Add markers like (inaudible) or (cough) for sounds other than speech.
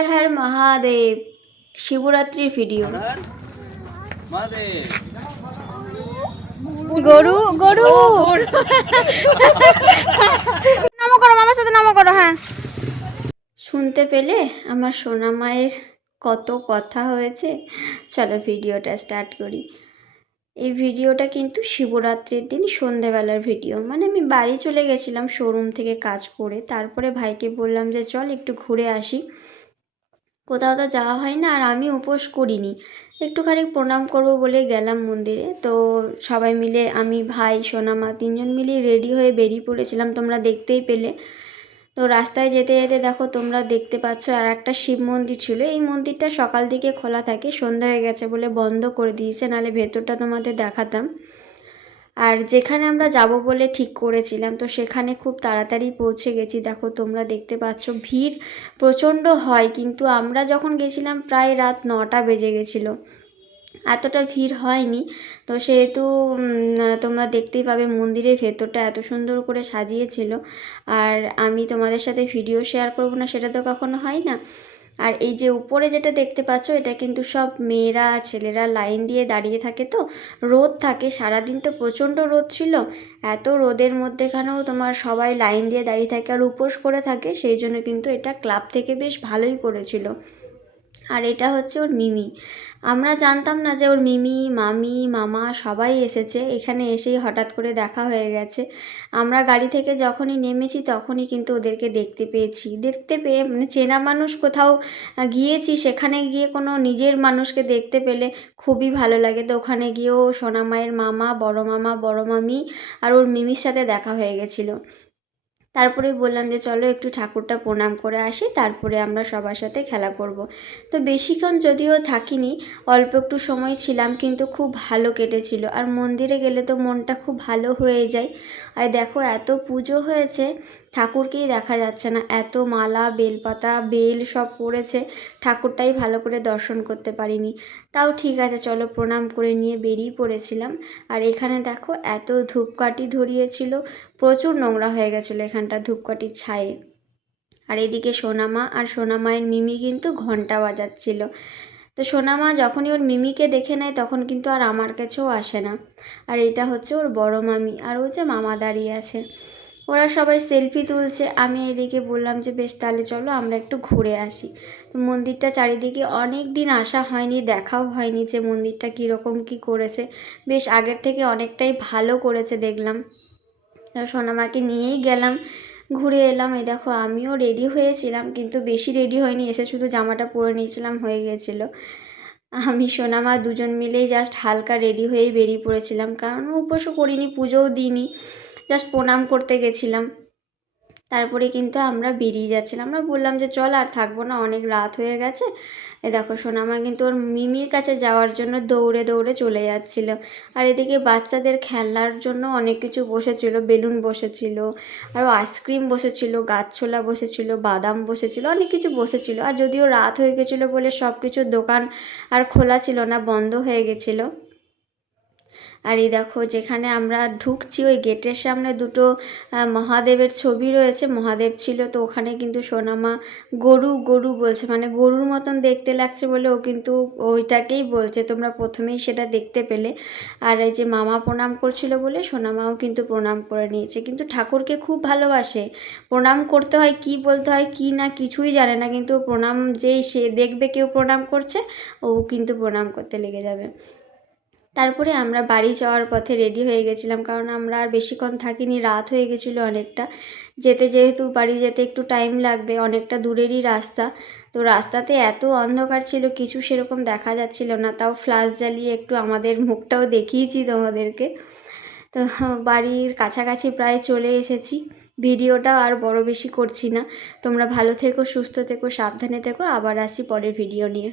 হর হর মহাদেব। শিবরাত্রির ভিডিও মহাদেব। গরু গরু। (laughs) নামো করো মামার সাথে নামো করো হ্যাঁ। শুনতে পেলে আমার সোনা মায়ের কত কথা হয়েছে? চলো ভিডিওটা স্টার্ট করি। এই ভিডিওটা কিন্তু শিবরাত্রির দিন সন্ধেবেলার ভিডিও মানে আমি বাড়ি চলে গেছিলাম শোরুম থেকে কাজ করে। তারপরে ভাইকে বললাম যে চল একটু ঘুরে আসি। কোথাও তো যাওয়া হয় না আর আমি উপোস করিনি। একটুখানি প্রণাম করব বলে গেলাম মন্দিরে। তো সবাই মিলে আমি, ভাই সোনামা তিনজন মিলে রেডি হয়ে বেরিয়ে পড়েছিলাম তোমরা দেখতেই পেলে। তো রাস্তায় যেতে যেতে দেখো তোমরা দেখতে পাচ্ছ আর একটা শিব মন্দির ছিল। এই মন্দিরটা সকাল দিকে খোলা থাকে, সন্ধ্যা হয়ে গেছে বলে বন্ধ করে দিয়েছে, নাহলে ভেতরটা তোমাদের দেখাতাম। আর যেখানে আমরা যাব বলে ঠিক করেছিলাম, তো সেখানে খুব তাড়াতাড়ি পৌঁছে গেছি। দেখো, তোমরা দেখতে পাচ্ছ ভিড় প্রচণ্ড হয়, কিন্তু আমরা যখন গেছিলাম প্রায় রাত নটা বেজে গেছিল। এতটা ভিড় হয়নি। তো সেহেতু তোমরা দেখতেই পাবে মন্দিরের ভেতরটা এত সুন্দর করে সাজিয়েছিল। আর আমি তোমাদের সাথে ভিডিও শেয়ার করব না, সেটা তো কখনো হয় না। আর এই যে উপরে যেটা দেখতে পাচ্ছ, এটা কিন্তু সব মেয়েরা, ছেলেরা লাইন দিয়ে দাঁড়িয়ে থাকে তো। রোদ থাকে, সারাদিন তো প্রচণ্ড রোদ ছিল। এত রোদের মধ্যেখানেও তোমার সবাই লাইন দিয়ে দাঁড়িয়ে থাকে আর উপোস করে থাকে, সেই জন্য কিন্তু এটা ক্লাব থেকে বেশ ভালোই করেছিল। আর এটা হচ্ছে ওর মিমি। আমরা জানতাম না যে ওর মিমি, মামি, মামা সবাই এসেছে। এখানে এসেই হঠাৎ করে দেখা হয়ে গেছে। আমরা গাড়ি থেকে যখনই নেমেছি তখনই কিন্তু ওদেরকে দেখতে পেয়েছি। দেখতে পেয়ে মানে চেনা মানুষ কোথাও গিয়েছি, সেখানে গিয়ে কোনো নিজের মানুষকে দেখতে পেলে খুবই ভালো লাগে। তো ওখানে গিয়েও সোনামায়ের মামা, বড় মামা, বড় মামি আর ওর মিমির সাথে দেখা হয়ে গেছিল। তারপরে বললাম যে, চলো একটু ঠাকুরটা প্রণাম করে আসি, তারপরে আমরা সবার সাথে খেলা করব। তো বেশিক্ষণ যদিও থাকিনি, অল্প একটু সময় ছিলাম, কিন্তু খুব ভালো কেটেছিল। আর মন্দিরে গেলে তো মনটা খুব ভালো হয়ে যায়। আর দেখো, এত পুজো হয়েছে, ঠাকুরকেই দেখা যাচ্ছে না। এত মালা, বেলপাতা, বেল সব পড়েছে, ঠাকুরটাই ভালো করে দর্শন করতে পারিনি। তাও ঠিক আছে, চলো প্রণাম করে নিয়ে বেরিয়ে পড়েছিলাম। আর এখানে দেখো, এত ধূপকাঠি ধরিয়েছিল প্রচুর নোংরা হয়ে গেছিল এখানটা ধূপকাঠির ছায়ে আর এদিকে সোনামা আর সোনামায়ের মিমি কিন্তু ঘণ্টা বাজাচ্ছিল। তো সোনামা যখনই ওর মিমিকে দেখে নেয় তখন কিন্তু আর আমার কাছেও আসে না। আর এটা হচ্ছে ওর বড় মামি আর ও যে মামা দাঁড়িয়ে আছে। ওরা সবাই সেলফি তুলছে। আমি এদিকে বললাম যে, বেশ তাহলে চলো আমরা একটু ঘুরে আসি। তো মন্দিরটা চারিদিকে অনেক দিন আসা হয়নি, দেখাও হয়নি যে মন্দিরটা কীরকম কী করেছে। বেশ আগের থেকে অনেকটাই ভালো করেছে দেখলাম। সোনামাকে নিয়েই গেলাম, ঘুরে এলাম। এই দেখো, আমিও রেডি হয়েছিলাম, কিন্তু বেশি রেডি হয়নি, এসে শুধু জামাটা পরে নিয়েছিলাম, হয়ে গেছিল। আমি, সোনামা দুজন মিলেই জাস্ট হালকা রেডি হয়েই বেরিয়ে পড়েছিলাম, কারণ উপসও করিনি, পুজোও দিইনি জাস্ট প্রণাম করতে গেছিলাম। তারপরে কিন্তু আমরা বেরিয়ে যাচ্ছিলাম। আমরা বললাম যে, চল আর থাকব না, অনেক রাত হয়ে গেছে। এ দেখো, সোনামা কিন্তু ওর মিমির কাছে যাওয়ার জন্য দৌড়ে দৌড়ে চলে যাচ্ছিল। আর এদিকে বাচ্চাদের খেলনার জন্য অনেক কিছু বসেছিল, বেলুন বসেছিল, আরও আইসক্রিম বসেছিল, গাছছোলা বসেছিল, বাদাম বসেছিল, অনেক কিছু বসেছিল। আর যদিও রাত হয়ে গেছিল বলে সব কিছু দোকান আর খোলা ছিল না, বন্ধ হয়ে গেছিল। আর এই দেখো, যেখানে আমরা ঢুকছি, ওই গেটের সামনে দুটো মহাদেবের ছবি রয়েছে। মহাদেব ছিল তো ওখানে কিন্তু সোনামা গরু গরু বলছে। মানে গরুর মতন দেখতে লাগছে বলে ও কিন্তু ওইটাকেই বলছে। তোমরা প্রথমেই সেটা দেখতে পেলে। আর এই যে মামা প্রণাম করছিল বলে সোনামাও কিন্তু প্রণাম করে নিয়েছে। কিন্তু ঠাকুরকে খুব ভালোবাসে। প্রণাম করতে হয়, কি বলতে হয়, কি না কিছুই জানে না। কিন্তু প্রণাম যেই সে দেখবে কেউ প্রণাম করছে, ও কিন্তু প্রণাম করতে লেগে যাবে। তারপরে আমরা বাড়ি যাওয়ার পথে রেডি হয়ে গেছিলাম, কারণ আমরা আর বেশিক্ষণ থাকিনি, রাত হয়ে গেছিল অনেকটা। যেতে যেহেতু বাড়ি যেতে একটু টাইম লাগবে, অনেকটা দূরেরই রাস্তা। তো রাস্তাতে এত অন্ধকার ছিল, কিছু সেরকম দেখা যাচ্ছিল না। তাও ফ্ল্যাশ জ্বালিয়ে একটু আমাদের মুখটাও দেখিয়েছি তোমাদেরকে। তো বাড়ির কাছাকাছি প্রায় চলে এসেছি। ভিডিওটা আর বড় বেশি করছি না। তোমরা ভালো থেকো, সুস্থ থেকো, সাবধানে থেকো। আবার আসি পরের ভিডিও নিয়ে।